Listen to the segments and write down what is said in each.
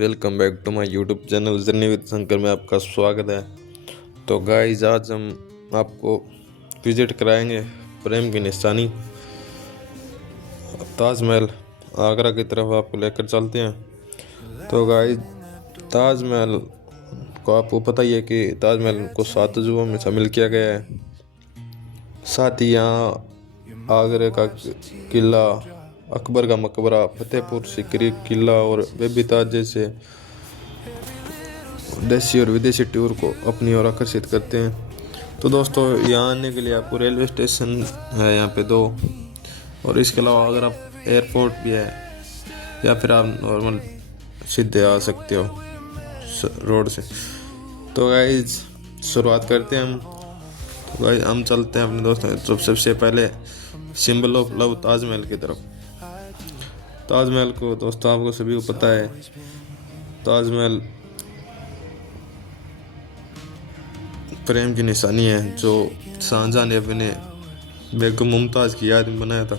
Welcome back to my YouTube channel journey with Shankar में आपका स्वागत है। तो गाइस आज हम आपको विजिट कराएंगे प्रेम की निशानी ताजमहल आगरा की तरफ आपको लेकर चलते हैं। तो गाइस ताजमहल को आपको पता ही है कि ताजमहल को 7 अजूबों में शामिल किया गया है। साथ ही यहाँ आगरे का किला, अकबर का मकबरा, फतेहपुर सीकरी किला और बेबी ताज जैसे देसी और विदेशी टूर को अपनी ओर आकर्षित करते हैं। तो दोस्तों यहाँ आने के लिए आपको रेलवे स्टेशन है यहाँ पे 2, और इसके अलावा अगर आप एयरपोर्ट भी है या फिर आप नॉर्मल सीधे आ सकते हो रोड से। तो गाइस शुरुआत करते हैं हम। तो गाइस हम चलते हैं अपने दोस्तों तो सबसे पहले सिंबल ऑफ लव ताजमहल की तरफ। ताजमहल को दोस्तों आपको सभी को पता है, ताजमहल प्रेम की निशानी है जो शाहजहां ने अपने बेगम मुमताज़ की याद में बनाया था।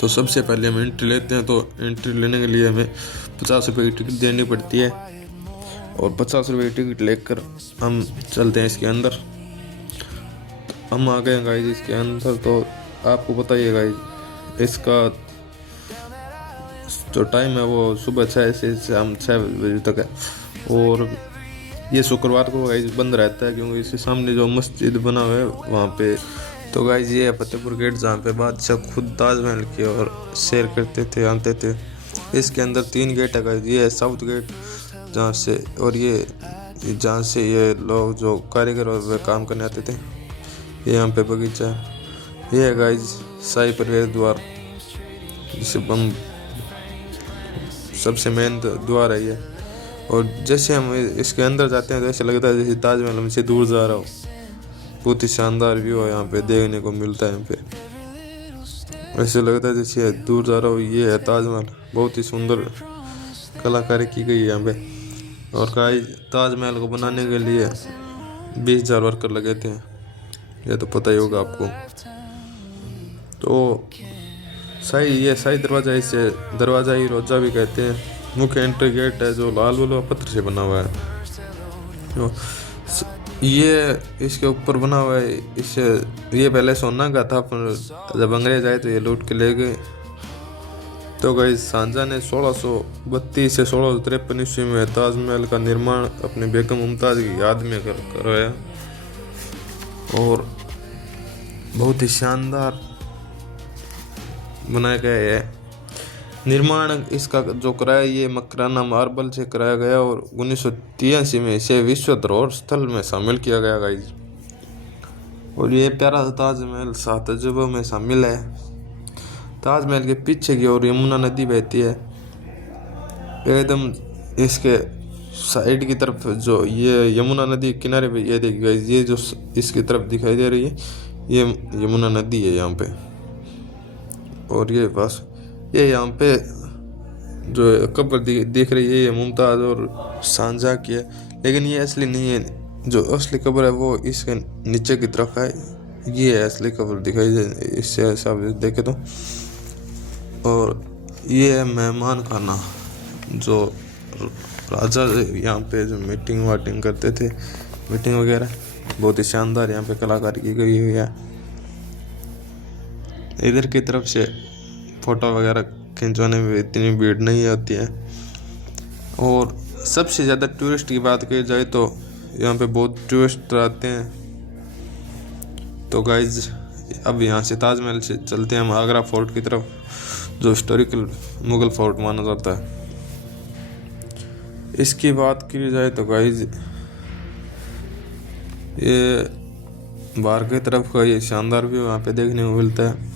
तो सबसे पहले हम एंट्री लेते हैं। तो एंट्री लेने के लिए हमें 50 रुपये की टिकट देनी पड़ती है और 50 रुपये की टिकट लेकर हम चलते हैं इसके अंदर। तो हम आ गए हैं गाइस इसके अंदर। तो आपको पता ही है गाइस इसका जो टाइम है वो सुबह 6 से शाम 6 बजे तक है, और ये शुक्रवार को गाइस बंद रहता है क्योंकि इसके सामने जो मस्जिद बना हुआ है वहाँ पे। तो गाइस ये है फतेहपुर गेट जहाँ पे बादशाह खुद ताजमहल की ओर सैर करते थे, आते थे। इसके अंदर 3 गेट है गाइस। ये है साउथ गेट जहाँ से, और ये जहाँ से ये लोग जो कारीगर और वे काम करने आते थे। ये यहाँ पे बगीचा है। ये है गाइस शाही प्रवेश द्वार, जिसे हम सबसे मेन द्वार है ये। और जैसे हम इसके अंदर जाते हैं तो ऐसा लगता है जैसे ताजमहल हमसे दूर जा रहा हो। बहुत ही शानदार व्यू है यहाँ पे देखने को मिलता है। यहाँ पे ऐसे लगता है जैसे दूर जा रहा हो। ये है ताजमहल, बहुत ही सुंदर कलाकारी की गई है यहाँ पे। और गाइस ताजमहल को बनाने के लिए 20,000 वर्कर लगे थे, ये तो पता ही होगा आपको। तो शाही दरवाजा, इसे दरवाजा ही रोजा भी कहते हैं। मुख्य एंट्री गेट है जो लाल बलुआ पत्थर से बना हुआ है। तो ये इसके ऊपर बना हुआ है। इसे ये पहले सोना का था, पर जब अंग्रेज आए तो ये लूट के ले गए। तो गाइस शाहजहां ने 1632 से 1653 ईस्वी में ताजमहल का निर्माण अपने बेगम मुमताज़ की याद में करवाया, और बहुत ही शानदार बनाया गया है। निर्माण इसका जो कराया ये मकराना मार्बल से कराया गया, और 1983 में इसे विश्व धरोहर स्थल में शामिल किया गया गाइस। और ये प्यारा ताजमहल 7 अजूबों में शामिल है। ताजमहल के पीछे की ओर यमुना नदी बहती है। एकदम इसके साइड की तरफ जो ये यमुना नदी किनारे पे ये देखिए गाइस, ये जो इसकी तरफ दिखाई दे रही है ये यमुना नदी है यहाँ पे। और ये बस ये यहाँ पे जो कब्र दिख रही है ये मुमताज़ और शाहजहां की है, लेकिन ये असली नहीं है। जो असली कब्र है वो इसके नीचे की तरफ है। ये है असली कब्र दिखाई दे इससे हिसाब से देखे तो। और ये है मेहमान खाना, जो राजा यहाँ पे जो मीटिंग वाटिंग करते थे, मीटिंग वगैरह, बहुत ही शानदार यहाँ पे कलाकारी की गई हुई है। इधर की तरफ से फोटो वगैरह खिंचवाने में इतनी भीड़ नहीं होती है। और सबसे ज़्यादा टूरिस्ट की बात की जाए तो यहाँ पे बहुत टूरिस्ट आते हैं। तो गाइज अब यहाँ से ताजमहल से चलते हैं हम आगरा फोर्ट की तरफ, जो हिस्टोरिकल मुगल फोर्ट माना जाता है। इसकी बात की जाए तो गाइज ये बाहर की तरफ का ये शानदार व्यू यहाँ पे देखने को मिलता है।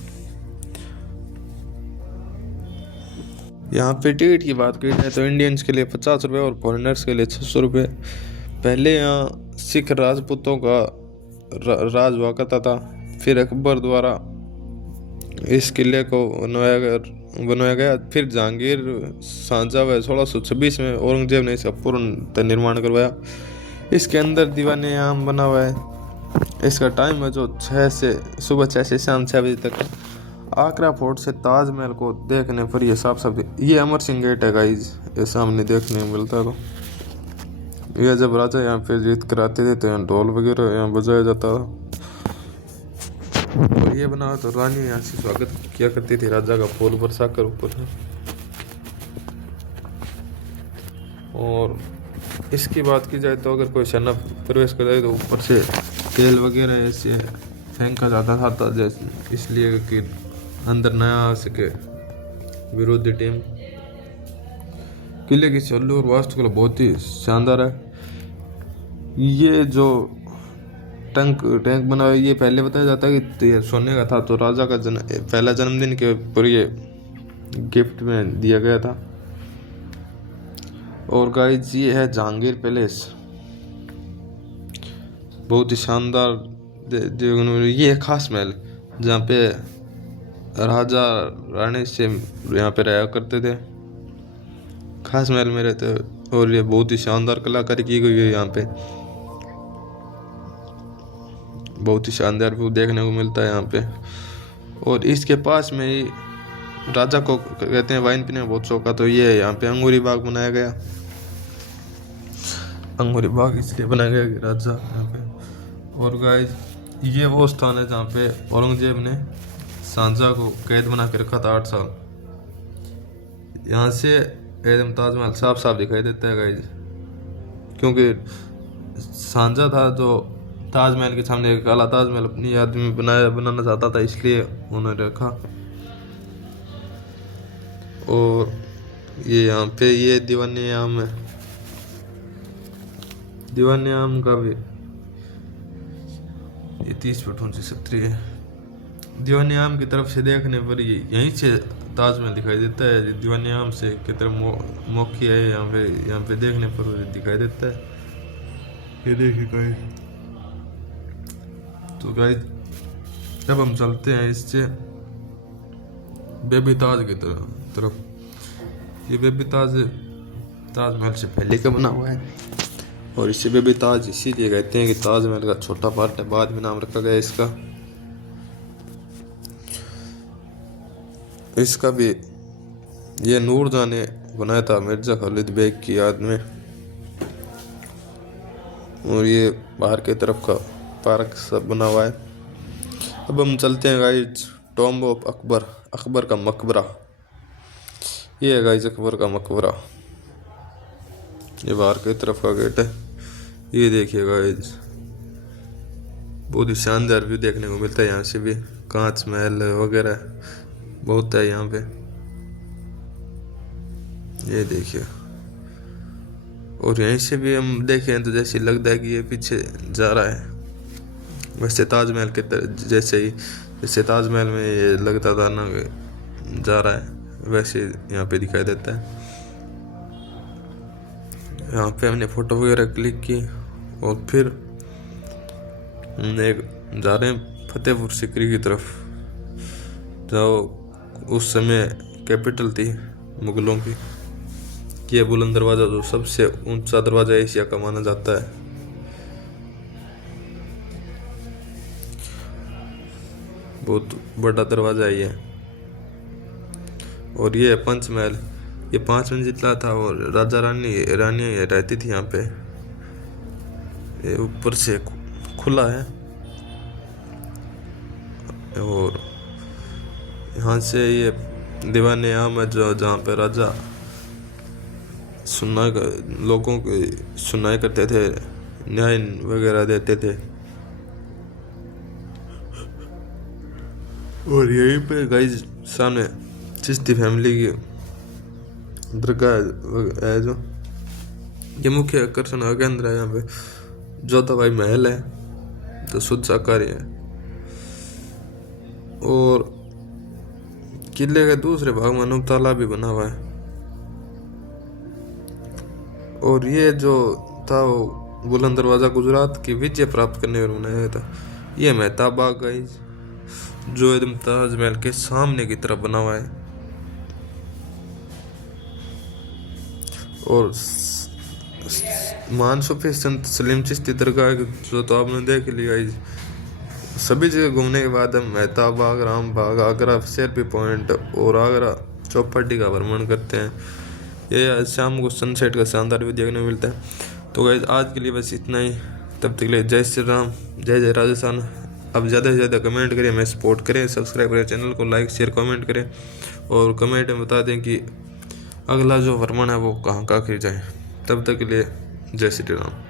यहाँ पे टिकट की बात की जाए तो इंडियंस के लिए 50 रुपये और फॉरेनर्स के लिए 600 रुपये। पहले यहाँ सिख राजपूतों का राज हुआ करता था, फिर अकबर द्वारा इस किले को बनवाया गया। फिर जहांगीर शाहजहां व 1626 में औरंगजेब ने इसका पूर्ण निर्माण करवाया। इसके अंदर दीवाने आम बना हुआ है। इसका टाइम है जो सुबह 6 से शाम 6 बजे तक, आगरा फोर्ट से ताजमहल को देखने पर ये साफ साफ ये अमर सिंह गेट है गाइज, ये सामने देखने को मिलता था। यह जब राजा यहाँ पे जीत कर आते थे तो यहाँ ढोल वगैरह यहाँ बजाया जाता था। और ये बना तो रानी यहाँ से स्वागत किया करती थी राजा का, फूल बरसा कर ऊपर से। और इसकी बात की जाए तो अगर कोई सेना प्रवेश कर जाए तो ऊपर से तेल वगैरह ऐसे फेंका जाता था जैसे, इसलिए कि अंदर न आ सके विरोधी टीम। किले की शैली और वास्तुकला बहुत ही शानदार है। ये जो टैंक बना हुआ है ये पहले बताया जाता है कि ये सोने का था, तो राजा का पहला जन्मदिन के ऊपर ये गिफ्ट में दिया गया था। और गाइस ये है जहांगीर पैलेस, बहुत ही शानदार। ये है खास महल जहाँ पे राजा रानी से यहाँ पे रहा करते थे, खास महल में रहते। और ये बहुत ही शानदार कलाकारी की गई है यहाँ पे, बहुत ही शानदार व्यू देखने को मिलता है यहाँ पे। और इसके पास में ही राजा को कहते हैं वाइन पीने में बहुत शौक था, तो ये यहाँ पे अंगूरी बाग बनाया गया। अंगूरी बाग इसलिए बनाया गया कि राजा यहाँ पे। और गाइस ये वो स्थान है जहाँ पे औरंगजेब ने शाहजहां को कैद बना के रखा था 8 साल। यहाँ से एकदम ताजमहल साफ साफ दिखाई देता है गाइस, क्योंकि शाहजहां था जो ताजमहल के सामने एक काला ताजमहल अपनी याद में बनाना चाहता था, इसलिए उन्होंने रखा। और ये यहाँ पे ये दीवाने आम है, दीवाने आम का भी ये 30 फुट ऊंची छतरी है। दीवाने आम की तरफ से देखने पर ये यहीं से ताजमहल दिखाई देता है। दीवाने आम से की तरफ मोखी है, यहाँ पे देखने पर दिखाई देता है। ये देखिए गाइस, तो गाइस अब हम चलते हैं इससे बेबी ताज की तरफ। ये बेबी ताज ताजमहल से पहले का बना हुआ है, और इसे बेबी ताज इसीलिए कहते हैं कि ताजमहल का छोटा पार्ट है, बाद में नाम रखा गया इसका। इसका भी ये नूरजहां ने बनाया था मिर्जा खालिद बेग की याद में। और ये बाहर की तरफ का पार्क सब बना हुआ है। अब हम चलते हैं guys tomb of Akbar, Akbar का मकबरा। ये है गाइस अकबर का मकबरा, ये बाहर की तरफ का गेट है। ये देखिए गाइस बहुत ही शानदार व्यू देखने को मिलता है यहाँ से भी, कांच महल वगैरह बहुत है यहाँ पे। ये देखिए, और यहीं से भी हम देखें तो जैसे लगता है कि ये पीछे जा रहा है, वैसे ताजमहल के जैसे ताजमहल में ये लगता था ना जा रहा है, वैसे यहाँ पे दिखाई देता है। यहाँ पे हमने फोटो वगैरह क्लिक की और फिर जा रहे हैं फतेहपुर सीकरी की तरफ, जो उस समय कैपिटल थी मुगलों की। ये बुलंद दरवाज़ा जो सबसे ऊंचा दरवाज़ा एशिया का माना जाता है। बहुत बड़ा दरवाज़ा है ये। और ये पंचमहल, ये 5 मंजिला था और राजा रानी रहती थी यहाँ पे। ये ऊपर से खुला है और यहाँ से ये दीवाने आम है जो जहाँ पे राजा लोगों को सुनाई करते थे, न्याय वगैरह देते थे। और यहीं पे गाइस सामने चिश्ती फैमिली की दरगाह है, जो ये मुख्य आकर्षण का केंद्र है। यहाँ पे जोधाबाई महल है जो शुद्ध शाकाहारी है। और किले के दूसरे भाग में अनूप तालाब भी बना हुआ है। और ये जो था वो बुलंद दरवाज़ा गुजरात की विजय प्राप्त करने पर बनाया गया था। ये मेहताब बाग गाइस जो एकदम ताजमहल के सामने की तरफ बना हुआ है। और महान सूफी संत सलीम चिश्ती दरगाह जो तो आपने देख लिया, सभी जगह घूमने के बाद हम मेहता बाग, राम बाग, आगरा सेल्फी पॉइंट और आगरा चौपाटी का भ्रमण करते हैं। ये शाम को सनसेट का शानदार भी देखने को मिलता है। तो गाइस आज के लिए बस इतना ही। तब तक के लिए जय श्री राम, जय जय राजस्थान। अब ज़्यादा से ज़्यादा कमेंट करें, हमें सपोर्ट करें, सब्सक्राइब करें, चैनल को लाइक शेयर कमेंट करें और कमेंट में बता दें कि अगला जो भ्रमण है वो कहाँ कहाँ फिर जाए। तब तक के लिए जय श्री राम।